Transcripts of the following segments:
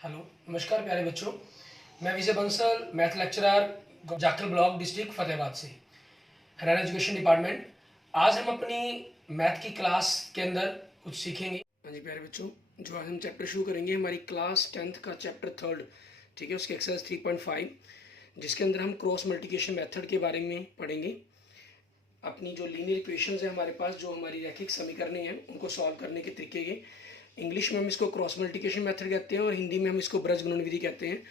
Hello, नमस्कार प्यारे बच्चों। मैं Vijay Bansal, math lecturer, Jakhal block, district Fatehabad से, हरियाणा एजुकेशन डिपार्टमेंट। आज हम अपनी मैथ की क्लास के अंदर कुछ सीखेंगे। हाँ जी प्यारे बच्चों, जो आज हम चैप्टर शुरू करेंगे हमारी क्लास 10th का चैप्टर 3, ठीक है, उसके एक्सरसाइज 3.5, जिसके अंदर हम क्रॉस मल्टीप्लिकेशन मेथड के बारे में पढ़ेंगे। अपनी जो लीनियर इक्वेशंस है हमारे पास, जो हमारी रैखिक समीकरण हैं, उनको सॉल्व करने के तरीके के। इंग्लिश में हम इसको क्रॉस मल्टीप्लिकेशन मेथड कहते हैं और हिंदी में हम इसको ब्रज गुणन विधि कहते हैं।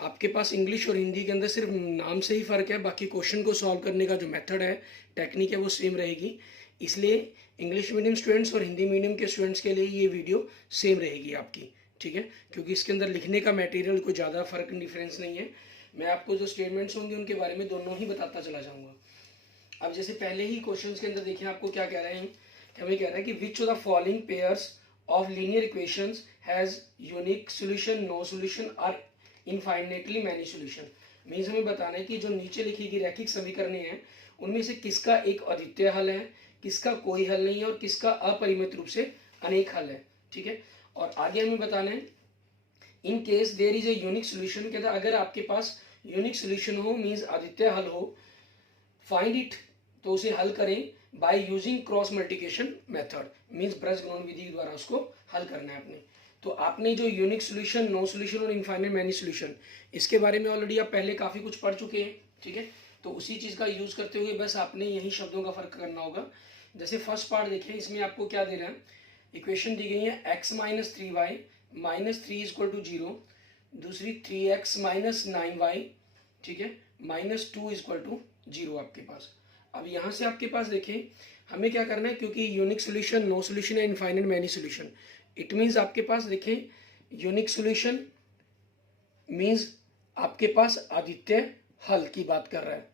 आपके पास इंग्लिश और हिंदी के अंदर सिर्फ नाम से ही फ़र्क है, बाकी क्वेश्चन को सॉल्व करने का जो मेथड है, टेक्निक है, वो सेम रहेगी। इसलिए इंग्लिश मीडियम स्टूडेंट्स और हिंदी मीडियम के स्टूडेंट्स के लिए ये वीडियो सेम रहेगी आपकी, ठीक है, क्योंकि इसके अंदर लिखने का मटेरियल कोई ज़्यादा फ़र्क डिफरेंस नहीं है। मैं आपको जो स्टेटमेंट्स होंगे उनके बारे में दोनों ही बताता चला जाऊँगा। अब जैसे पहले ही क्वेश्चन के अंदर देखिए आपको क्या कह रहे हैं, हमें कह रहा है कि which of the following pairs of linear equations has unique solution, no solution और इनफाइनाइटली मैनी सॉल्यूशन। मींस हमें बताना है कि जो नीचे लिखी गई रैखिक समीकरणें हैं उनमें से किसका एक अद्वितीय हल है, किसका कोई हल नहीं है और किसका अपरिमित रूप से अनेक हल है, ठीक है। और आगे हमें बताना है in case there is a unique solution, कहता है अगर आपके पास यूनिक सॉल्यूशन हो, मींस अद्वितीय हल हो, फाइंड इट, तो उसे हल करें by using cross multiplication method, means ब्रज गुणन विधि द्वारा उसको हल करना है आपने। तो आपने जो यूनिक सॉल्यूशन, नो सॉल्यूशन और इनफाइनाइट मैनी सॉल्यूशन, इसके बारे में ऑलरेडी आप पहले काफ़ी कुछ पढ़ चुके हैं, ठीक है। तो उसी चीज़ का यूज़ करते हुए बस आपने यही शब्दों का फर्क करना होगा। जैसे फर्स्ट पार्ट देखें, इसमें आपको क्या दे रहा है, इक्वेशन दी गई है x minus 3y minus 3 equal to 0, दूसरी 3x माइनस 9y, ठीक है, माइनस 2 इक्वल टू 0 आपके पास। अब यहाँ से आपके पास देखें हमें क्या करना है, क्योंकि यूनिक सॉल्यूशन, नो सॉल्यूशन है, infinite many solution, it means आपके पास देखें यूनिक सॉल्यूशन मीन्स आपके पास अद्वितीय हल की बात कर रहा है,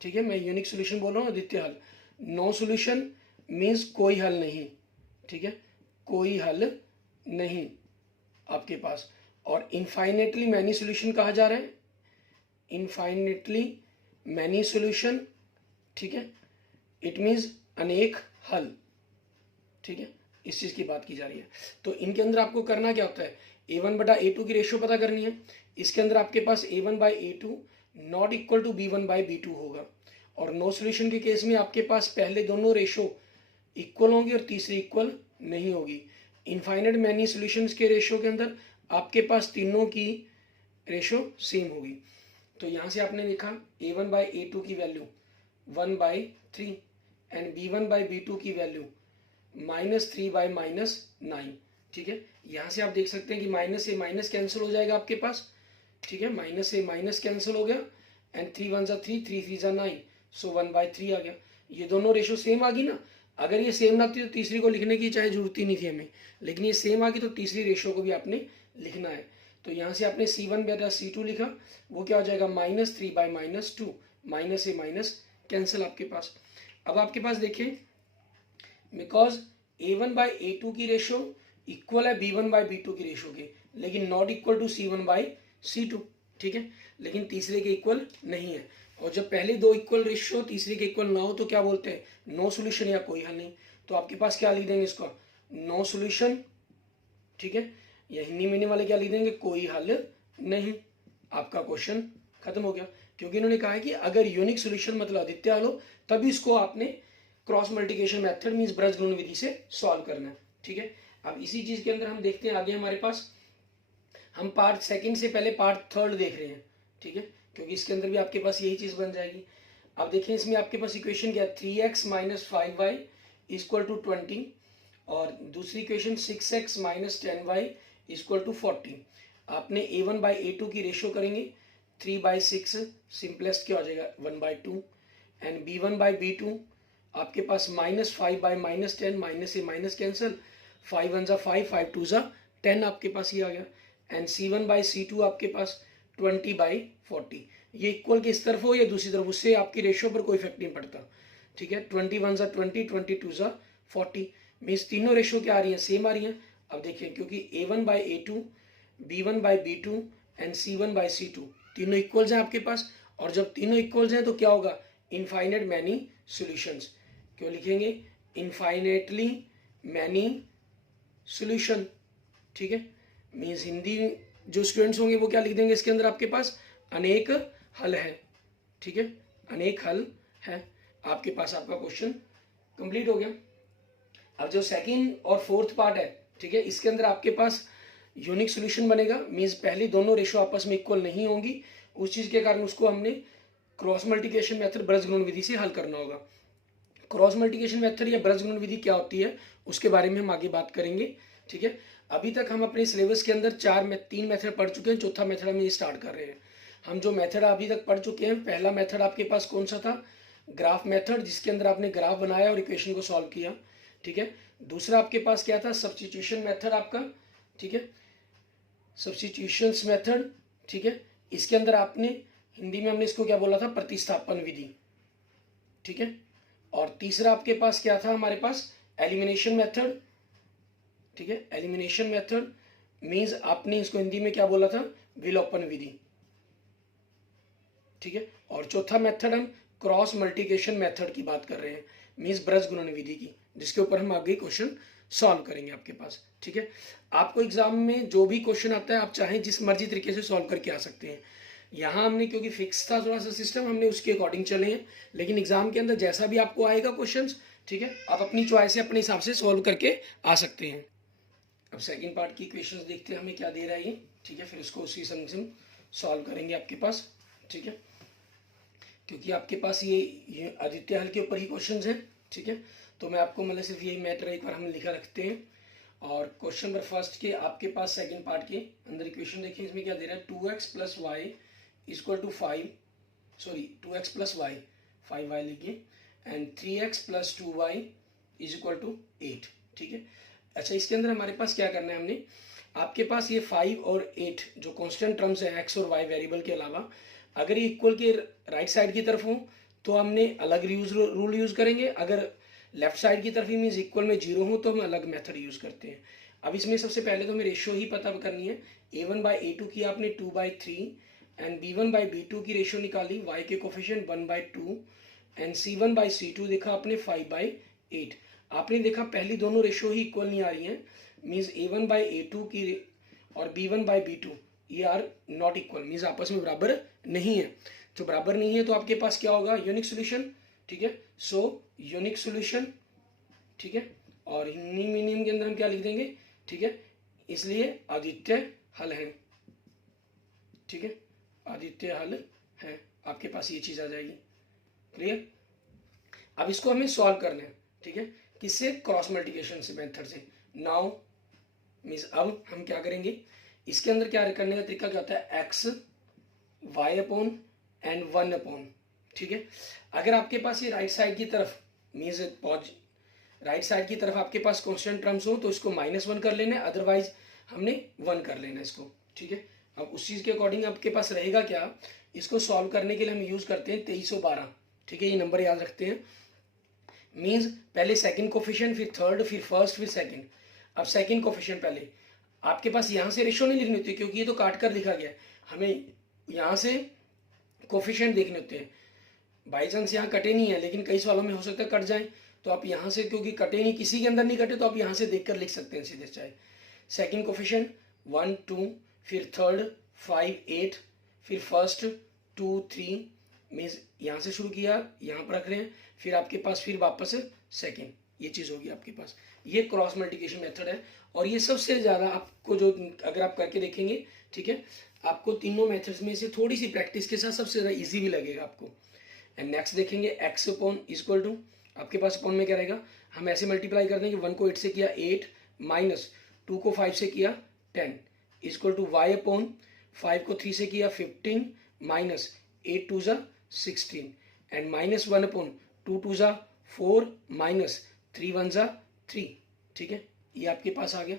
ठीक है। मैं यूनिक सॉल्यूशन बोल रहा हूँ, अद्वितीय हल। नो सॉल्यूशन मीन्स कोई हल नहीं, ठीक है, कोई हल नहीं आपके पास। और इनफाइनाइटली मैनी सॉल्यूशन कहा जा रहा है, इनफाइनाइटली मैनी सॉल्यूशन, ठीक है, इट मीन्स अनेक हल, ठीक है, इस चीज़ की बात की जा रही है। तो इनके अंदर आपको करना क्या होता है, a1/a2 की रेशियो पता करनी है। इसके अंदर आपके पास a1/a2 not equal to b1/b2 होगा। और नो सॉल्यूशन के केस में आपके पास पहले दोनों रेशो इक्वल होंगी और तीसरी इक्वल नहीं होगी। इनफाइनाइट मैनी सॉल्यूशंस के रेशियो के अंदर आपके पास तीनों की रेशो सेम होगी। तो यहाँ से आपने लिखा a1/a2 की वैल्यू 1/3 एंड b1/b2 की वैल्यू -3/-9, ठीक है। यहाँ से आप देख सकते हैं कि माइनस से माइनस कैंसिल हो जाएगा आपके पास, ठीक है, माइनस से माइनस कैंसिल हो गया एंड 3 1 3, 3 3 9, सो 1/3 आ गया। ये दोनों रेशो सेम आ गई ना। अगर ये सेम ना थी तो तीसरी को लिखने की चाहे जरूरत ही नहीं थी हमें, लेकिन ये सेम आ गई तो तीसरी रेशो को भी आपने लिखना है। तो यहाँ से आपने C1/C2 लिखा, वो क्या हो जाएगा -3/-2, माइनस से माइनस कैंसिल आपके पास। अब आपके पास देखें बिकॉज a1/a2 की रेशो इक्वल है b1/b2 की रेशो के, लेकिन नॉट इक्वल टू C1/C2, ठीक है, लेकिन तीसरे के इक्वल नहीं है। और जब पहले दो इक्वल रेशियो तीसरे के इक्वल ना हो तो क्या बोलते हैं, नो सॉल्यूशन या कोई हल नहीं। तो आपके पास क्या लिख देंगे इसका, नो सॉल्यूशन, ठीक है, या हिंदी मीडियम वाले क्या लिख देंगे, कोई हल नहीं। आपका क्वेश्चन खत्म हो गया, क्योंकि इन्होंने कहा है कि अगर यूनिक सॉल्यूशन मतलब अद्वितीय हल हो तभी इसको आपने क्रॉस मल्टीप्लिकेशन मेथड मींस ब्रज गुणन विधि से सॉल्व करना है, ठीक है। अब इसी चीज के अंदर हम देखते हैं आगे हमारे पास, हम पार्ट सेकंड से पहले पार्ट थर्ड देख रहे हैं, ठीक है, क्योंकि इसके अंदर भी आपके पास यही चीज बन जाएगी। अब देखिए इसमें आपके पास इक्वेशन क्या है, 3x minus 5y equal to 20 और दूसरी equation 6x minus 10y equal to 40। आपने a1/a2 की रेशियो करेंगे 3/6, सिंपलेस्ट क्या हो जाएगा 1/2 एंड b1/b2 आपके पास -5/-10, माइनस से माइनस कैंसिल, 5 1 5, 5 2 10 आपके पास ही आ गया एंड C1/C2 आपके पास 20/40। ये इक्वल किस तरफ हो या दूसरी तरफ, उससे आपकी रेशियो पर कोई इफेक्ट नहीं पड़ता, ठीक है। 21 20, 22 40, मीन्स तीनों रेशियो क्या आ रही है, सेम आ रही है। अब देखिए क्योंकि a1/a2, b1/b2 एंड C1/C2 तीनों इक्वल्स हैं आपके पास, और जब तीनों इक्वल्स हैं तो क्या होगा, इनफाइनाइट मैनी सॉल्यूशंस। क्यों लिखेंगे, इनफाइनाइटली मैनी सॉल्यूशन, ठीक है, मीन्स हिंदी जो स्टूडेंट्स होंगे वो क्या लिख देंगे इसके अंदर आपके पास, अनेक हल है, ठीक है, अनेक हल है। आपके पास आपका क्वेश्चन कंप्लीट हो गया। अब जो सेकंड और फोर्थ पार्ट है, ठीक है, इसके अंदर आपके पास यूनिक सॉल्यूशन बनेगा, मींस पहले दोनों रेशो आपस में इक्वल नहीं होंगी, उस चीज़ के कारण उसको हमने क्रॉस मल्टीप्लिकेशन मेथड ब्रजगुणन विधि से हल करना होगा। क्रॉस मल्टीप्लिकेशन मेथड या ब्रजगुणन विधि क्या होती है उसके बारे में हम आगे बात करेंगे, ठीक है। अभी तक हम अपने सिलेबस के अंदर 3 मेथड पढ़ चुके हैं, चौथा मेथड हम ये स्टार्ट कर रहे हैं। हम जो मेथड अभी तक पढ़ चुके हैं, पहला मेथड आपके पास कौन सा था, ग्राफ मेथड, जिसके अंदर आपने ग्राफ बनाया और इक्वेशन को सॉल्व किया, ठीक है। दूसरा आपके पास क्या था, सब्स्टिट्यूशन मेथड आपका, ठीक है, सब्स्टिट्यूशंस मेथड, ठीक है। इसके अंदर आपने हिंदी में हमने इसको क्या बोला था, प्रतिस्थापन विधि, ठीक है। और तीसरा आपके पास क्या था, हमारे पास एलिमिनेशन मेथड, ठीक है। एलिमिनेशन मेथड मींस आपने इसको हिंदी में क्या बोला था, विलोपन विधि, ठीक है। और चौथा मेथड हम क्रॉस मल्टीप्लिकेशन मेथड की बात कर रहे हैं, मींस ब्रजगुणन विधि की, जिसके ऊपर हम आगे क्वेश्चन सॉल्व करेंगे आपके पास, ठीक है। आपको एग्जाम में जो भी क्वेश्चन आता है आप चाहें जिस मर्जी तरीके से सॉल्व करके आ सकते हैं। यहाँ हमने क्योंकि फिक्स था थोड़ा सा सिस्टम, हमने उसके अकॉर्डिंग चले हैं, लेकिन एग्जाम के अंदर जैसा भी आपको आएगा क्वेश्चन, ठीक है, आप अपनी चॉइस से अपने हिसाब से सॉल्व करके आ सकते हैं। अब सेकंड पार्ट की क्वेश्चंस देखते हैं हमें क्या दे रहा है ये, ठीक है, फिर उसको उसी संग से सॉल्व करेंगे आपके पास, ठीक है, क्योंकि आपके पास ये आदित्य हल के ऊपर ही क्वेश्चंस हैं, ठीक है। तो मैं आपको मतलब सिर्फ यही मैटर एक बार हम लिखा रखते हैं। और क्वेश्चन नंबर फर्स्ट के आपके पास सेकंड पार्ट के अंदर इक्वेशन देखिए, इसमें क्या दे रहा है, 2x plus y equal to 5, sorry 2x plus y 5y लिखिए, and 3x plus 2y is equal to 8, ठीक है। अच्छा, इसके अंदर हमारे पास क्या करना है, हमने आपके पास ये 5 और 8 जो कांस्टेंट टर्म्स है x और y वेरिएबल के अलावा, अगर ये इक्वल के राइट साइड की तरफ हो तो हमने अलग रूल यूज करेंगे, अगर लेफ्ट साइड की तरफ ही मीन्स इक्वल में 0 हो तो हम अलग मेथड यूज करते हैं। अब इसमें सबसे पहले तो हमें रेशियो ही पता करनी है। a1/a2 की आपने 2/3 एंड b1/b2 की रेशियो निकाली, y के कोफिशिएंट 1/2 एंड c1/c2 देखा आपने 5/8। आपने देखा पहली दोनों रेशियो ही इक्वल नहीं आ रही हैं, मीन्स a1/a2 की और b1/b2 ये आर नॉट इक्वल, मीन्स आपस में बराबर नहीं है। तो बराबर नहीं है तो आपके पास क्या होगा, यूनिक सोल्यूशन, ठीक है। सो यूनिक सोल्यूशन, ठीक है, और हिंदी मीनिंग के अंदर हम क्या लिख देंगे, ठीक है, इसलिए आदित्य हल है, ठीक है, आदित्य हल है, आपके पास ये चीज आ जाएगी, क्लियर। अब इसको हमें सॉल्व करना है, ठीक है, किससे, क्रॉस मल्टीप्लिकेशन से मेथड से। नाउ मीन्स अब हम क्या करेंगे, इसके अंदर क्या करने का तरीका क्या होता है, x y upon and 1 upon, ठीक है। अगर आपके पास ये राइट साइड की तरफ मीन्स राइट साइड की तरफ आपके पास कांस्टेंट टर्म्स हो तो इसको -1 कर लेना है, अदरवाइज हमने 1 कर लेना है इसको, ठीक है। अब उस चीज के अकॉर्डिंग आपके पास रहेगा क्या, इसको सॉल्व करने के लिए हम यूज करते हैं 2312, ठीक है, ये नंबर याद रखते हैं। मीन्स पहले सेकंड कोफिशिएंट, फिर थर्ड, फिर फर्स्ट, फिर सेकंड। अब सेकंड कोफिशिएंट पहले आपके पास यहाँ से रेशियो नहीं लिखनी होती क्योंकि ये तो काट कर लिखा गया है, हमें यहाँ से कोफिशिएंट देखने होते हैं। बाई चांस यहाँ कटे नहीं है, लेकिन कई सवालों में हो सकता है कट जाए, तो आप यहाँ से, क्योंकि कटे नहीं, किसी के अंदर नहीं कटे, तो आप यहाँ से देखकर लिख सकते हैं सीधे, चाहे सेकंड कोफिशिएंट 1 2, फिर थर्ड 5 8, फिर फर्स्ट 2 3, मीन्स यहाँ से शुरू किया, यहाँ पर रख रहे हैं, फिर आपके पास फिर वापस सेकंड, ये चीज़ होगी आपके पास। ये क्रॉस मल्टीप्लिकेशन मेथड है, और ये सबसे ज़्यादा आपको जो अगर आप करके देखेंगे, ठीक है, आपको तीनों मेथड्स में से थोड़ी सी प्रैक्टिस के साथ सबसे ज़्यादा ईजी भी लगेगा आपको। एंड नेक्स्ट देखेंगे एक्स अपॉन इक्वल टू, आपके पास अपॉन में क्या रहेगा, हम ऐसे मल्टीप्लाई कर देंगे, 1 को 8 से किया 8, माइनस 2 को 5 से किया 10, इक्वल टू वाई अपॉन 5 को 3 से किया 15, माइनस 8 2 16, एंड -1 अपॉन 2 2 4, माइनस 3 1 3, ठीक है, ये आपके पास आ गया।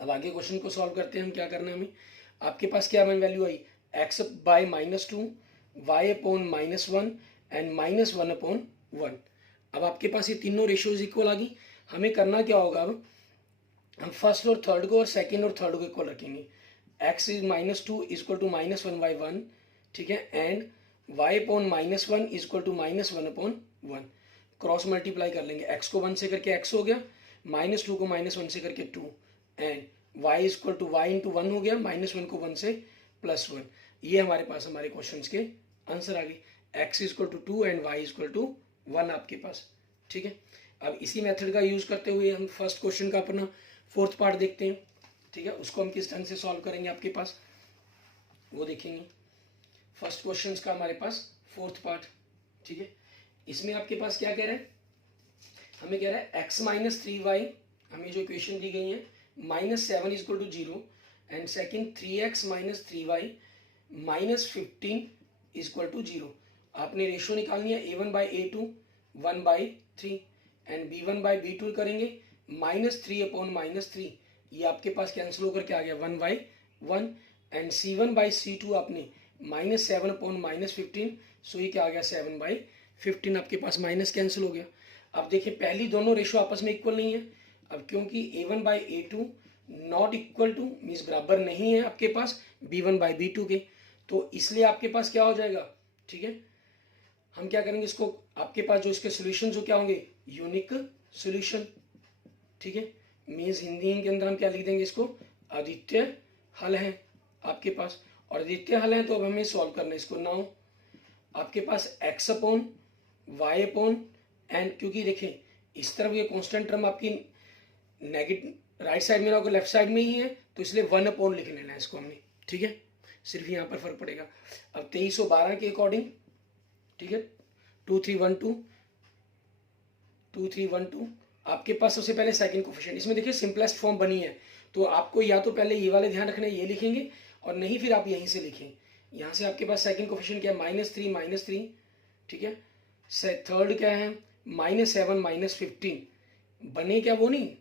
अब आगे क्वेश्चन को सॉल्व करते हैं हम, क्या करना है हमें, आपके पास क्या वैल्यू आई, x by -2, y upon -1 and -1 upon 1। अब आपके पास ये तीनों रेशियोज इक्वल आ गई, हमें करना क्या होगा, अब हम फर्स्ट और थर्ड को और सेकंड और थर्ड को इक्वल रखेंगे। x इज -2 इक्वल टू -1/1, ठीक है, and y upon -1 equal to -1 upon 1। Cross multiply कर लेंगे, x को 1 से करके x हो गया, -2 को -1 से करके 2, and y equal to y into one हो गया, -1 को 1 से +1। ये हमारे पास हमारे क्वेश्चन के आंसर आ गए। X equal to 2 and y equal to 1 आपके पास। ठीक है, अब इसी मेथड का यूज करते हुए हम फर्स्ट क्वेश्चन का अपना फोर्थ पार्ट देखते हैं। ठीक है, उसको हम किस ढंग से सॉल्व करेंगे आपके पास वो देखेंगे। फर्स्ट क्वेश्चन का हमारे पास फोर्थ पार्ट। ठीक है, इसमें आपके पास क्या कह रहा है, हमें कह रहा है x माइनस 3y, हमें जो इक्वेशन दी गई है -7 is equal to 0 and second 3x minus 3y -15 is equal to 0। आपने रेशियो निकालनी है a1/a2 1/3 एंड b1/b2 करेंगे -3/-3, ये आपके पास कैंसिल होकर के आ गया 1/1 एंड c1/c2 आपने -7/-15, सो ये क्या आ गया 7/15, आपके पास माइनस कैंसिल हो गया। अब देखिए पहली दोनों रेशियो आपस में इक्वल नहीं है। अब क्योंकि a1/a2 not equal two means बराबर नहीं है आपके पास b1/b2 के, तो इसलिए आपके पास क्या हो जाएगा। ठीक है, हम क्या करेंगे इसको, आपके पास जो इसके सोल्यूशन जो क्या होंगे, यूनिक सोल्यूशन। ठीक है, मीन्स हिंदी के अंदर हम क्या लिख देंगे इसको, अद्वितीय हल है आपके पास, और अद्वितीय हल है तो अब हमें सॉल्व करना है इसको। नाउ आपके पास x/y एंड क्योंकि देखें इस तरफ ये कांस्टेंट टर्म आपकी नेगेटिव राइट साइड में ना होकर लेफ्ट साइड में ही है, तो इसलिए 1/ लिख लेना है इसको हमने। ठीक है, सिर्फ यहाँ पर फर्क पड़ेगा। अब 2312 के अकॉर्डिंग, ठीक है, 2312 आपके पास सबसे पहले सेकंड कोफिशिएंट, इसमें देखिए सिंपलेस्ट फॉर्म बनी है, तो आपको या तो पहले ये वाले ध्यान रखना है, ये लिखेंगे, और नहीं फिर आप यहीं से लिखें। यहाँ से आपके पास सेकंड कोफिशिएंट क्या है, -3। ठीक है, थर्ड क्या है -7 -15, बने क्या वो नहीं,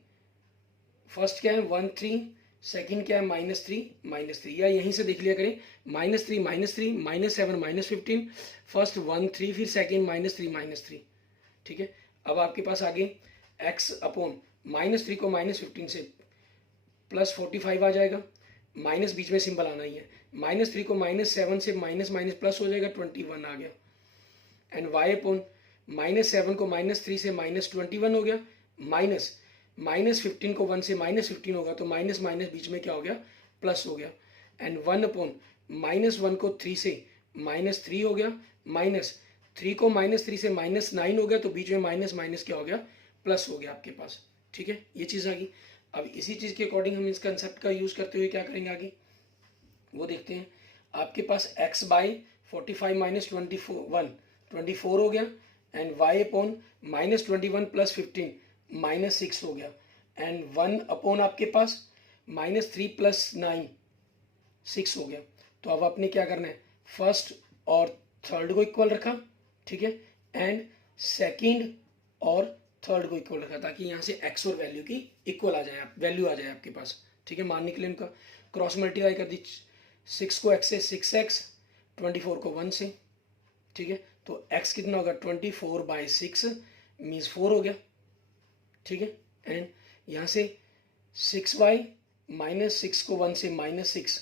फर्स्ट क्या है 1 3, सेकंड क्या है -3 या यहीं से देख लिया करें, -3 -7 -15, फर्स्ट 1 3 फिर सेकंड -3 ठीक है, अब आपके पास आगे x/-3 को -15 से +45 आ जाएगा, माइनस बीच में सिंबल आना ही है, -3 को -7 से माइनस प्लस हो जाएगा, 21 आ गया, एंड y/-7 को -3 से -21 हो गया, -15 को 1 से -15 होगा, तो माइनस बीच में क्या हो गया, प्लस हो गया, एंड 1/-1 को 3 से -3 हो गया, -3 को -3 से -9 हो गया, तो बीच में माइनस क्या हो गया, प्लस हो गया आपके पास। ठीक है, ये चीज़ आ गई। अब इसी चीज़ के अकॉर्डिंग हम इस कंसेप्ट का यूज़ करते हुए क्या करेंगे आगे वो देखते हैं। आपके पास x/45 - 24 हो गया, एंड y/-21 + 15 -6 हो गया, एंड 1/ आपके पास -3 + 9 6 हो गया। तो अब आपने क्या करना है, फर्स्ट और थर्ड को इक्वल रखा, ठीक है, एंड सेकंड और थर्ड को इक्वल रखा, ताकि यहाँ से x और वैल्यू की इक्वल आ जाए, वैल्यू आ जाए आपके पास। ठीक है, मानने के लिए इनका क्रॉस मल्टीप्लाई कर दी, 6 को x से 6x, 24 को 1 से। ठीक है, तो x कितना होगा, 24/6 मीन्स 4 हो गया। ठीक है, एंड यहाँ से 6y -6 को 1 से -6,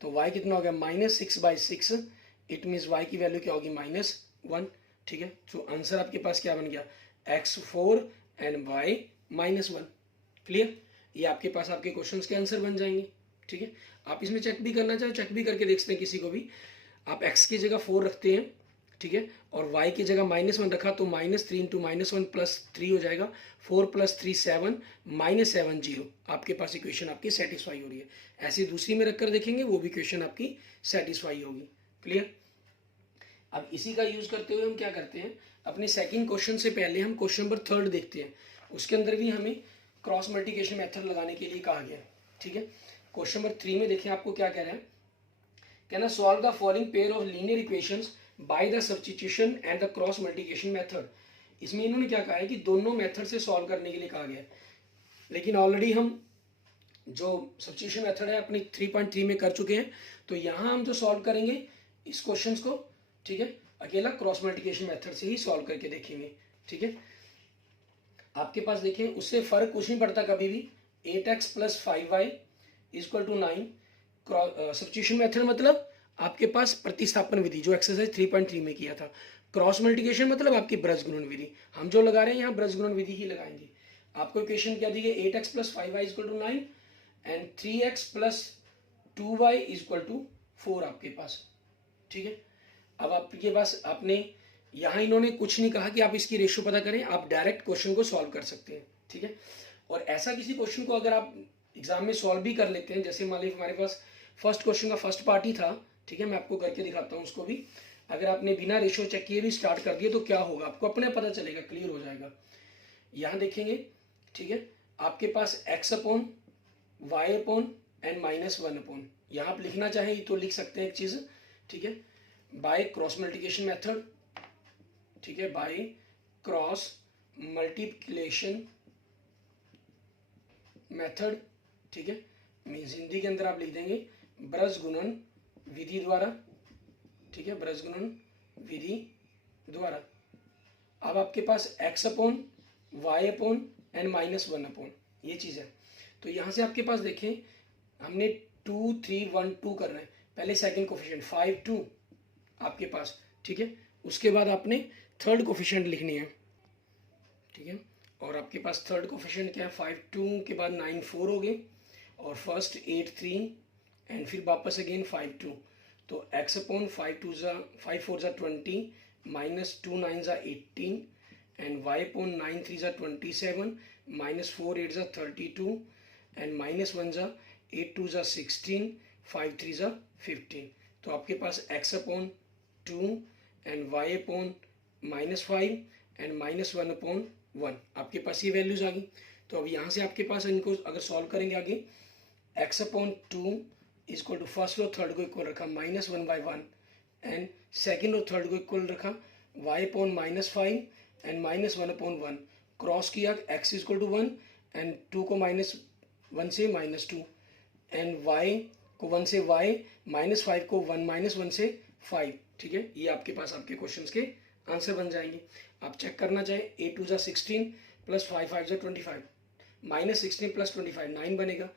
तो y कितना हो गया, -6/6, इट मीन्स y की वैल्यू क्या होगी, -1। ठीक है, तो आंसर आपके पास क्या बन गया, x4 एंड y -1। क्लियर, ये आपके पास आपके क्वेश्चंस के आंसर बन जाएंगे। ठीक है, आप इसमें चेक भी करना चाहे चेक भी करके देख सकते हैं, किसी को भी आप x की जगह 4 रखते हैं, ठीक है, और y की जगह -1 रखा, तो -3 × -1 + 3 हो जाएगा, 4 + 3 7 -7 0, आपके पास इक्वेशन आपकी सेटिस्फाई हो रही है। ऐसी दूसरी में रखकर देखेंगे, वो भी इक्वेशन आपकी सेटिस्फाई होगी। क्लियर, अब इसी का यूज करते हुए हम क्या करते हैं, अपने सेकंड क्वेश्चन से पहले हम क्वेश्चन नंबर 3 देखते हैं, उसके अंदर भी हमें क्रॉस मल्टीप्लिकेशन मेथड लगाने के लिए कहा गया है। ठीक है, क्वेश्चन नंबर 3 में देखिए आपको क्या कह रहा है, कहना solve the following pair of linear equations by the substitution and the cross multiplication method. इसमें इन्होंने क्या कहा है कि दोनों मेथड से सॉल्व करने के लिए कहा गया है, लेकिन ऑलरेडी हम जो सब्स्टिट्यूशन मेथड है अपनी 3.3 में कर चुके हैं, तो यहाँ हम जो सॉल्व करेंगे इस क्वेश्चन को, ठीक है, अकेला क्रॉस मल्टीप्लिकेशन मेथड से ही सॉल्व करके देखेंगे। ठीक है, आपके पास देखें उससे फर्क कुछ नहीं पड़ता कभी भी, 8x + 5y = 9, सब्स्टिट्यूशन मेथड मतलब आपके पास प्रतिस्थापन विधि जो एक्सरसाइज 3.3 में किया था, क्रॉस मल्टीप्लिकेशन मतलब आपकी ब्रजगुणन विधि, हम जो लगा रहे हैं यहाँ ब्रजगुणन विधि ही लगाएंगे। आपको इक्वेशन क्या दी गई, 8x + 5y = 9, and 3x plus 2y is equal to 4 आपके पास, ठीक है। अब आपके पास आपने यहाँ इन्होंने कुछ नहीं कहा कि आप इसकी रेशियो पता करें, आप डायरेक्ट क्वेश्चन को सॉल्व कर सकते हैं, ठीक है। और ऐसा किसी क्वेश्चन को अगर आप एग्जाम में सॉल्व भी कर लेते हैं, जैसे मान लीजिए हमारे पास फर्स्ट क्वेश्चन का फर्स्ट पार्ट ही था, ठीक है, मैं आपको करके दिखाता हूँ उसको भी। अगर आपने बिना रेशियो चेक किए भी स्टार्ट कर दिए तो क्या होगा, आपको अपने पता चलेगा, क्लियर हो जाएगा। यहाँ देखेंगे, ठीक है, आपके पास x upon y upon and -1 upon, यहाँ आप लिखना चाहें तो लिख सकते हैं एक चीज़, ठीक है, बाय क्रॉस मल्टीप्लिकेशन मेथड, ठीक है, बाय क्रॉस मल्टीप्लिकेशन मेथड, ठीक है, मीन्स हिंदी के अंदर आप लिख देंगे ब्रज गुणन विधि द्वारा, ठीक है, ब्रज गुणन विधि द्वारा। अब आपके पास x upon y upon and -1 upon, ये चीज़ है। तो यहाँ से आपके पास देखें, हमने 2 3 1 2 कर रहे हैं, पहले सेकंड कोफिशिएंट 5 2 आपके पास, ठीक है, उसके बाद आपने थर्ड कोफिशिएंट लिखनी है, ठीक है, और आपके पास थर्ड कोफिशिएंट क्या है, 5 2 के बाद 9 4 हो गए, और फर्स्ट 8 3 एंड फिर वापस अगेन 5 2। तो x अपॉन 5 2 ज़ा 5 4 ज़ा 20 -2 9 ज़ा 18 एंड y अपॉन 9 3 ज़ा 27 -4 8 ज़ा 32 एंड -1 ज़ा 8 2 ज़ा 16 5 3 ज़ा 15। तो आपके पास x upon 2 and y upon -5 and -1 upon 1, आपके पास ये वैल्यूज आ गई। तो अब यहाँ से आपके पास इनको अगर सॉल्व करेंगे आगे, x upon 2 is equal to first और थर्ड को इक्वल रखा -1/1 एंड सेकंड और थर्ड को इक्वल रखा y upon -5 and -1 upon 1, cross किया x is equal to 1 and 2 को -1 से -2 एंड y को 1 से y, -5 को 1 -1 से 5, ठीक है। ये आपके पास आपके क्वेश्चंस के आंसर बन जाएंगे। आप चेक करना चाहें, 8 2 ज़ा 16 प्लस 5 5 ज़ा 25, -16 प्लस 25 9 बनेगा,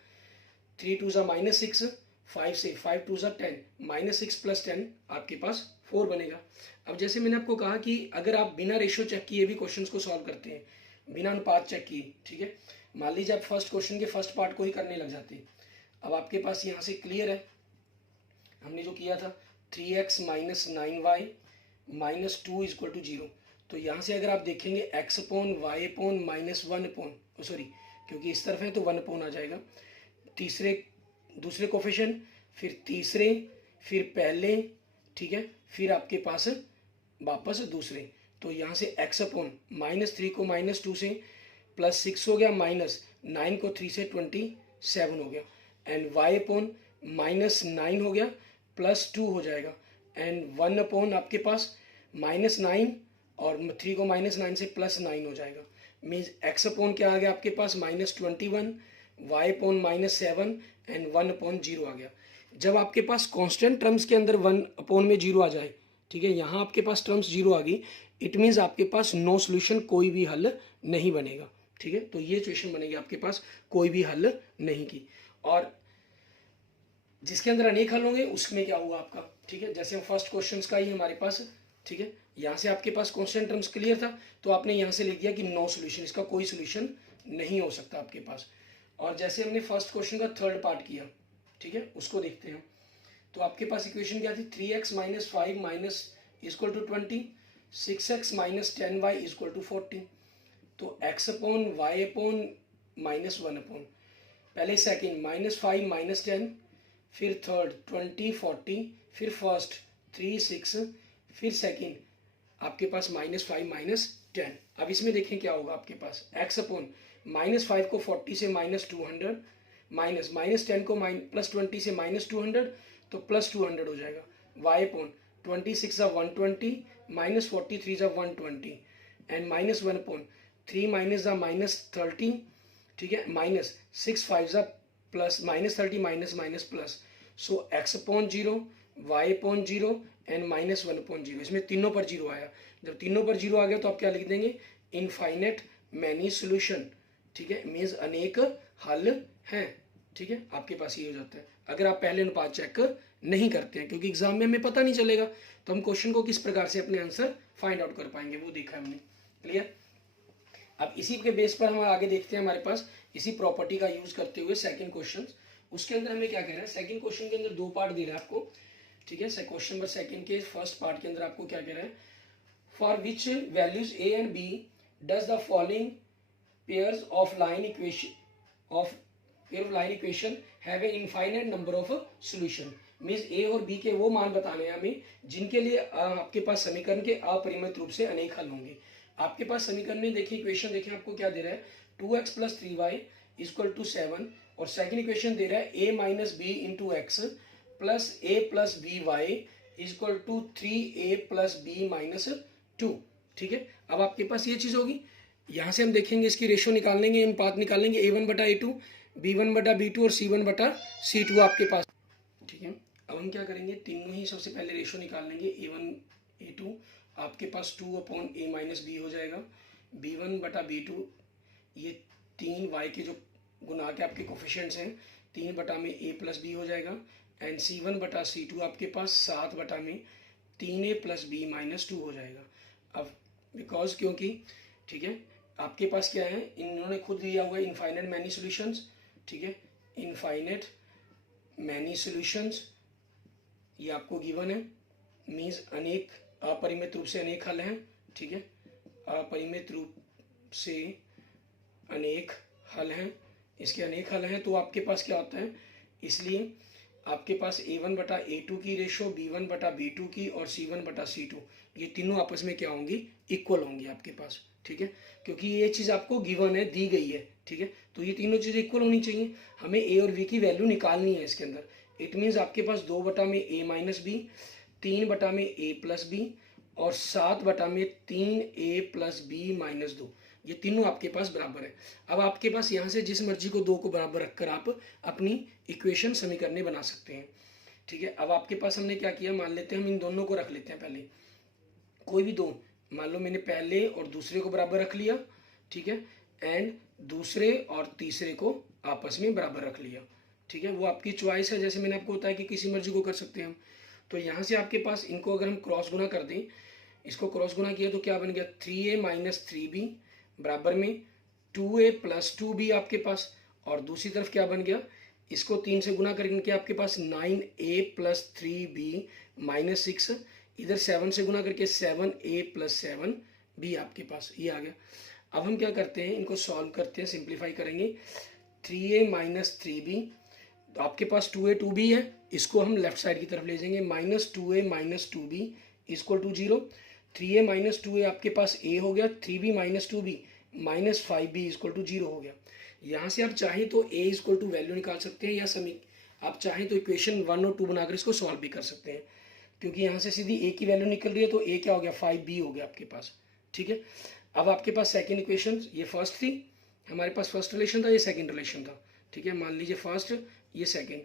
3 2 ज़ा -6 5 से 5 2 ज़ा 10 -6 प्लस 10 आपके पास 4 बनेगा। अब जैसे मैंने आपको कहा कि अगर आप बिना रेशियो चेक किए भी क्वेश्चंस को सॉल्व करते हैं, बिना अनुपात चेक किए, ठीक है, मान लीजिए आप फर्स्ट क्वेश्चन के फर्स्ट पार्ट को ही करने लग जाते हैं। अब आपके पास यहाँ से क्लियर है, हमने जो किया था 3x - 9y -2 is equal to 0। तो यहाँ से अगर आप देखेंगे x upon y upon -1 upon, sorry क्योंकि इस तरफ है तो 1 अपॉन आ जाएगा, दूसरे कोफिशिएंट, फिर तीसरे, फिर पहले, ठीक है, फिर आपके पास वापस दूसरे। तो यहाँ से x अपॉन -3 को -2 से +6 हो गया, -9 को 3 से 27 हो गया एंड y अपॉन -9 हो गया, +2 हो जाएगा एंड 1 अपॉन आपके पास -9 और 3 को -9 से +9 हो जाएगा, मीन्स x अपॉन क्या आ गया आपके पास -21, y अपॉन -7 एंड 1 अपॉन 0 आ गया। जब आपके पास कांस्टेंट टर्म्स के अंदर 1 अपॉन में 0 आ जाए, ठीक है, यहाँ आपके पास टर्म्स 0 आ गई, इट मीन्स आपके पास नो सोल्यूशन, कोई भी हल नहीं बनेगा, ठीक है। तो ये सिचुएशन बनेगी आपके पास कोई भी हल नहीं की, और जिसके अंदर अनेक हल होंगे उसमें क्या हुआ आपका, ठीक है। जैसे फर्स्ट क्वेश्चन का ही हमारे पास, ठीक है, यहाँ से आपके पास कांस्टेंट टर्म्स क्लियर था, तो आपने यहाँ से लिख दिया कि नो सोल्यूशन, इसका कोई सोल्यूशन नहीं हो सकता आपके पास। और जैसे हमने फर्स्ट क्वेश्चन का थर्ड पार्ट किया, ठीक है, उसको देखते हैं। तो आपके पास इक्वेशन क्या थी, 3x - 5 equal to 20, 6x - 10y equal to 40। तो x upon y upon -1 upon, पहले सेकंड -5 - 10, फिर थर्ड 20 40, फिर फर्स्ट 3 6, फिर सेकंड आपके पास -5 - 10। अब इसमें देखें क्या होगा आपके पास, x अपॉन -5 को 40 से -200, -10 को +20 से -200, तो +200 हो जाएगा, y अपॉन 26 ज़ा 120 -43 ज़ा 120 एंड -1 अपॉन 3 माइनस ज़ा -30, ठीक है, -6 5 ज़ा plus -30 minus plus, so x upon 0, y upon 0 and -1 upon 0। इसमें तीनों पर 0 आया, जब तीनों पर 0 आ गया तो आप क्या लिख देंगे, इनफाइनेट मैनी सोल्यूशन, ठीक है, मीन्स अनेक हल हैं, ठीक है, आपके पास ये हो जाता है अगर आप पहले अनुपात चेक नहीं करते हैं, क्योंकि एग्जाम में हमें पता नहीं चलेगा तो हम क्वेश्चन को किस प्रकार से अपने आंसर फाइंड आउट कर पाएंगे, वो देखा हमने, क्लियर। अब इसी के बेस पर हम आगे देखते हैं, हमारे पास इसी प्रॉपर्टी का यूज करते हुए सेकंड क्वेश्चन, उसके अंदर हमें क्या कह रहा है, सेकंड क्वेश्चन के अंदर दो पार्ट दे रहा है आपको, ठीक है। क्वेश्चन नंबर सेकंड के फर्स्ट पार्ट के अंदर आपको क्या कह रहा है, for which values A and B does the following pairs of line equation have a infinite number of solution. Means A और बी के वो मान बताने हैं हमें जिनके लिए आपके पास समीकरण के अपरिमित रूप से अनेक हल होंगे। आपके पास समीकरण में देखिए, इक्वेशन देखिए आपको क्या दे रहा है, 2x plus 3y equal to 7, और सेकंड इक्वेशन दे रहा है a minus b into x plus a plus b y equal to 3a plus b minus 2, ठीक है। अब आपके पास ये चीज होगी, यहाँ से हम देखेंगे इसकी रेशो निकाल लेंगे, अनुपात निकाल लेंगे, a1 बटा a2, b1 बटा b2 और c1 बटा c2 आपके पास, ठीक है। अब हम क्या करेंगे, तीनों ही सबसे पहले रेशो निकाल लेंगे, a1 a2 आपके पास 2 अपॉन a माइनस बी हो जाएगा, b1 बटा b2 ये 3 y के जो गुना के आपके कोफिशिएंट्स हैं, 3 बटा में a प्लस बी हो जाएगा, एंड c1 बटा c2 आपके पास 7 बटा में 3a प्लस बी माइनस 2 हो जाएगा। अब बिकॉज क्योंकि, ठीक है, आपके पास क्या है, इन्होंने खुद दिया हुआ है इनफाइनाइट मैनी सॉल्यूशंस, ठीक है, इनफाइनाइट मैनी सॉल्यूशंस ये आपको गिवन है, मीन्स अनेक अपरिमित रूप से अनेक हल हैं, ठीक है, अपरिमित रूप से अनेक हल हैं, इसके अनेक हल हैं। तो आपके पास क्या होता है, इसलिए आपके पास a1 बटा a2 की रेशो, b1 बटा b2 की और c1 बटा c2 ये तीनों आपस में क्या होंगी, इक्वल होंगी आपके पास, ठीक है, क्योंकि ये चीज़ आपको गिवन है, दी गई है, ठीक है। तो ये तीनों चीज़ें इक्वल होनी चाहिए, हमें a और b की वैल्यू निकालनी है इसके अंदर। इट मीन्स आपके पास 2 बटा में a माइनस बी, 3 बटा में a प्लस बी और 7 बटा में 3a प्लस बी माइनस 2, ये तीनों आपके पास बराबर है। अब आपके पास यहाँ से जिस मर्जी को 2 को बराबर रखकर आप अपनी इक्वेशन समीकरण बना सकते हैं, ठीक है। अब आपके पास हमने क्या किया, मान लेते हैं हम इन दोनों को रख लेते हैं पहले, कोई भी दो, मान लो मैंने पहले और दूसरे को बराबर रख लिया, ठीक है, एंड दूसरे और तीसरे को आपस में बराबर रख लिया, ठीक है, वो आपकी चॉइस है, जैसे मैंने आपको बताया कि किसी मर्जी को कर सकते हैं हम। तो यहाँ से आपके पास इनको अगर हम क्रॉस गुना कर दें, इसको क्रॉस गुना किया तो क्या बन गया, 3a माइनस 3b बराबर में 2a प्लस 2b आपके पास, और दूसरी तरफ क्या बन गया, इसको 3 से गुना करके आपके पास 9a प्लस 3b माइनस 6, इधर 7 से गुना करके 7a प्लस 7b आपके पास ये आ गया। अब हम क्या करते हैं, इनको सॉल्व करते हैं, सिंप्लीफाई करेंगे, 3a माइनस 3b, तो आपके पास 2a 2b है, इसको हम लेफ्ट साइड की तरफ ले जाएंगे, minus 2a minus 2b equal to 0, 3a minus 2a आपके पास a हो गया, 3b minus 2b minus 5b equal to 0 हो गया। यहाँ से आप चाहें तो a इक्वल टू वैल्यू निकाल सकते हैं, या आप चाहें तो इक्वेशन 1 और 2 बनाकर इसको सॉल्व भी कर सकते हैं, क्योंकि यहाँ से सीधी a की वैल्यू निकल रही है, तो a क्या हो गया, 5b हो गया आपके पास, ठीक है। अब आपके पास सेकेंड इक्वेशन, ये फर्स्ट थी, हमारे पास फर्स्ट रिलेशन था, ये सेकेंड रिलेशन था, ठीक है, मान लीजिए फर्स्ट, ये सेकेंड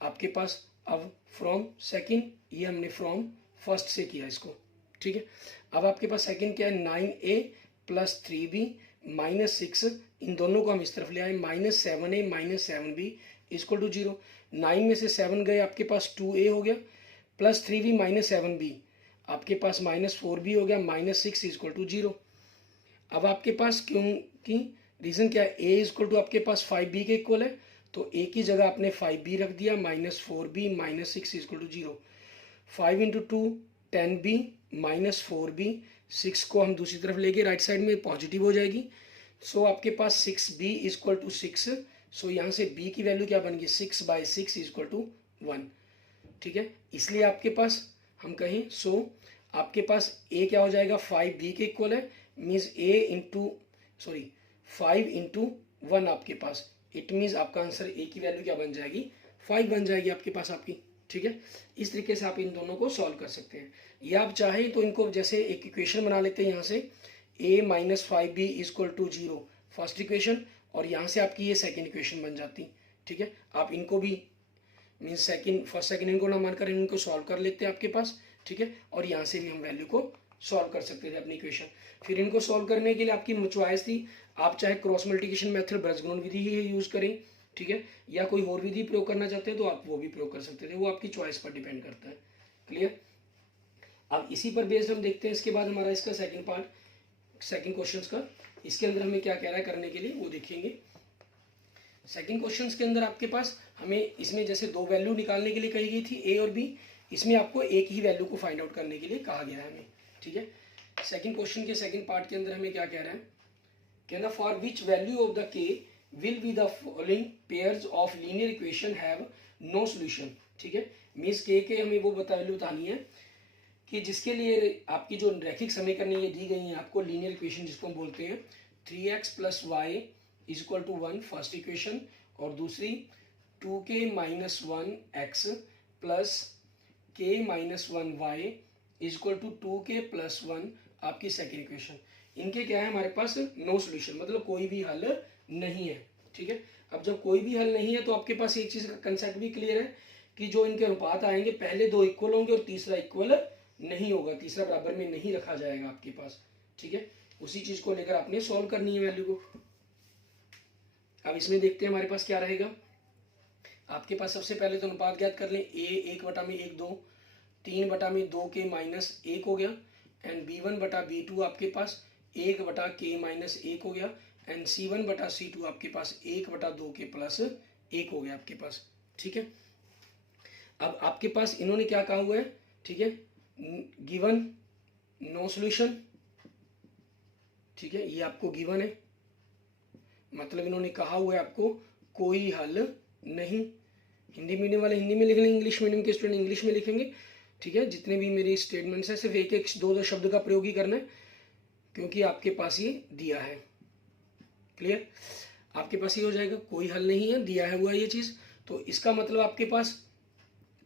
आपके पास। अब फ्रॉम सेकेंड, ये हमने फ्रॉम फर्स्ट से किया इसको, ठीक है। अब आपके पास सेकंड क्या है, 9a प्लस 3b माइनस 6, इन दोनों को हम इस तरफ ले आए, minus 7a minus 7b equal to 0, 9 में से 7 गए, आपके पास 2a हो गया, प्लस 3b माइनस 7b आपके पास माइनस 4b हो गया, माइनस 6 इक्वल टू 0। अब आपके पास क्योंकि रीजन क्या है, a इक्वल टू आपके पास 5b के इक्वल है, तो a की जगह आपने 5b रख दिया, minus 4b minus 6 equal to 0, 5 into 2 10b minus 4b, 6 को हम दूसरी तरफ लेके राइट साइड में पॉजिटिव हो जाएगी, सो आपके पास 6b इक्वल टू 6, सो यहाँ से b की वैल्यू क्या बन गई, 6 बाई 6 इक्वल टू 1, ठीक है। इसलिए आपके पास हम कहें, सो आपके पास a क्या हो जाएगा, 5b के इक्वल है, मीन्स a 5 इंटू 1 आपके पास, इट मीन्स आपका आंसर a की वैल्यू क्या बन जाएगी, 5 बन जाएगी आपके पास आपकी, ठीक है। इस तरीके से आप इन दोनों को सॉल्व कर सकते हैं, या आप चाहें तो इनको जैसे एक इक्वेशन बना लेते हैं, यहाँ से a minus 5b equal to 0 first equation, और यहाँ से आपकी ये सेकेंड इक्वेशन बन जाती, ठीक है। आप इनको भी मीन्स फर्स्ट सेकेंड इनको ना मानकर इनको सॉल्व कर लेते हैं आपके पास, ठीक है, और यहाँ से भी हम वैल्यू को सॉल्व कर सकते थे अपनी इक्वेशन। फिर इनको सॉल्व करने के लिए आपकी चॉइस थी, आप चाहे क्रॉस मल्टीप्लिकेशन मेथड ब्रजगुणन विधि ही यूज करें, ठीक है, या कोई और विधि प्रयोग करना चाहते हैं तो आप वो भी प्रयोग कर सकते थे, वो आपकी चॉइस पर डिपेंड करता है, क्लियर। अब इसी पर बेस्ड हम देखते हैं इसके बाद हमारा इसका सेकंड पार्ट, सेकंड क्वेश्चन का, इसके अंदर हमें क्या कह रहा है करने के लिए वो देखेंगे। सेकंड क्वेश्चन के अंदर आपके पास हमें इसमें जैसे दो वैल्यू निकालने के लिए कही गई थी, ए और बी, इसमें आपको एक ही वैल्यू को फाइंड आउट करने के लिए कहा गया है हमें, ठीक है। सेकंड क्वेश्चन के सेकंड पार्ट के अंदर हमें क्या कह रहा है, कहना for which value of the K will be the following pairs of linear equation have no solution, ठीक है। मीन्स के हमें वो वैल्यू बतानी है कि जिसके लिए आपकी जो रैखिक समीकरण ये दी गई है आपको, लीनियर इक्वेशन जिसको हम बोलते हैं, 3x plus y is equal to 1 first equation, और दूसरी 2k minus 1x plus k minus 1y is equal to 2k plus 1 आपकी सेकेंड इक्वेशन। इनके क्या है हमारे पास नो सोल्यूशन, मतलब कोई भी हल नहीं है, ठीक है। अब जब कोई भी हल नहीं है तो आपके पास एक चीज़ का कंसेप्ट भी क्लियर है कि जो इनके अनुपात आएंगे पहले दो इक्वल होंगे और तीसरा इक्वल नहीं होगा, तीसरा बराबर में नहीं रखा जाएगा आपके पास, ठीक है। उसी चीज़ को लेकर आपने सॉल्व करनी है वैल्यू को। अब इसमें देखते हैं हमारे पास क्या रहेगा। आपके पास सबसे पहले तो अनुपात ज्ञात कर लें, ए 1/1 2, 3/2 के माइनस 1 हो गया, एंड B1/B2 आपके पास 1/k माइनस 1 हो गया, एंड C1/C2 आपके पास 1/2 के प्लस 1 हो गया आपके पास, ठीक है। अब आपके पास इन्होंने क्या कहा हुआ है, ठीक है, गिवन नो सॉल्यूशन, ठीक है, ये आपको गिवन है, मतलब इन्होंने कहा हुआ है आपको कोई हल नहीं। हिंदी मीडियम वाले हिंदी में लिख लेंगे, इंग्लिश मीडियम के स्टूडेंट इंग्लिश में लिखेंगे, ठीक है। जितने भी मेरी स्टेटमेंट्स हैं सिर्फ एक एक दो शब्द का प्रयोग ही करना है, क्योंकि आपके पास ये दिया है, क्लियर। आपके पास ये हो जाएगा, कोई हल नहीं है, दिया है हुआ ये चीज़, तो इसका मतलब आपके पास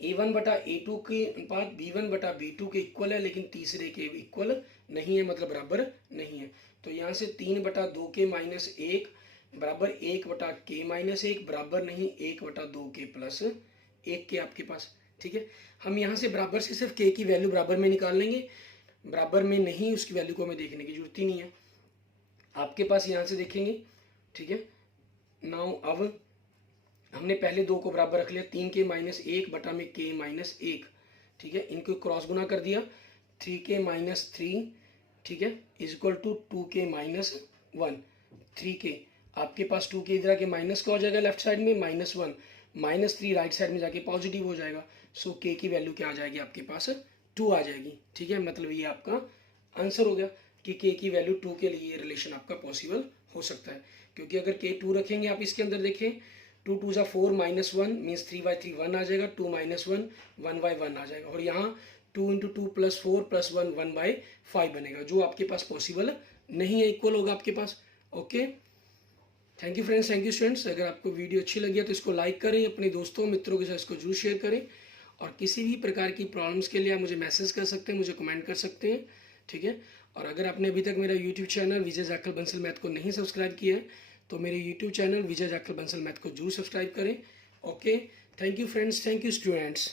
A1/A2 के अनुपात B1/B2 के इक्वल है, लेकिन तीसरे के इक्वल नहीं है, मतलब बराबर नहीं है। तो यहाँ से 3/2 के माइनस 1 बराबर 1/k माइनस 1 बराबर नहीं 1/2 के प्लस 1 के आपके पास, ठीक है। हम यहाँ से बराबर से सिर्फ k की वैल्यू बराबर में निकाल लेंगे, बराबर में नहीं उसकी वैल्यू को हमें देखने की जरूरत ही नहीं है। आपके पास यहाँ से देखेंगे, ठीक है। नाउ अब हमने पहले दो को बराबर रख लिया, 3k माइनस 1 बटा में k माइनस 1, ठीक है। इनको क्रॉस गुना कर दिया, 3k माइनस 3, ठीक है, is equal to 2k minus 1, 3k आपके पास 2k इधर आके माइनस का हो जाएगा लेफ्ट साइड में, -1 -3 राइट साइड में जाके पॉजिटिव हो जाएगा। सो k की वैल्यू क्या आ जाएगी आपके पास 2 आ जाएगी, ठीक है। मतलब ये आपका आंसर हो गया कि k की वैल्यू 2 के लिए ये रिलेशन आपका पॉसिबल हो सकता है, क्योंकि अगर k 2 रखेंगे आप इसके अंदर देखें, 2 2 = 4 -1 मीन्स 3/3 1 आ जाएगा, 2 - 1 1/1 आ जाएगा, और यहाँ 2 × 2 + 4 + 1 1/5 बनेगा, जो आपके पास पॉसिबल नहीं है, इक्वल होगा आपके पास। Okay, thank you friends, thank you students. अगर आपको वीडियो अच्छी लगी है तो इसको लाइक करें, अपने दोस्तों मित्रों के साथ इसको जरूर शेयर करें, और किसी भी प्रकार की प्रॉब्लम्स के लिए आप मुझे मैसेज कर सकते हैं, मुझे कमेंट कर सकते हैं, ठीक है। और अगर आपने अभी तक मेरा यूट्यूब चैनल विजय जाखल बंसल मैथ को नहीं सब्सक्राइब किया है तो मेरे यूट्यूब चैनल विजय जाखल बंसल मैथ को जरूर सब्सक्राइब करें। Okay, thank you friends, thank you students.